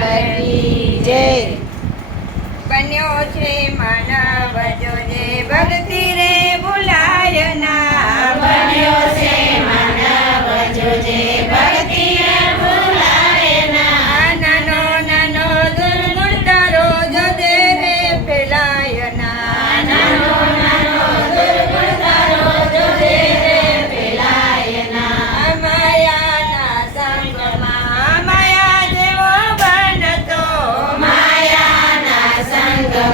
Amen.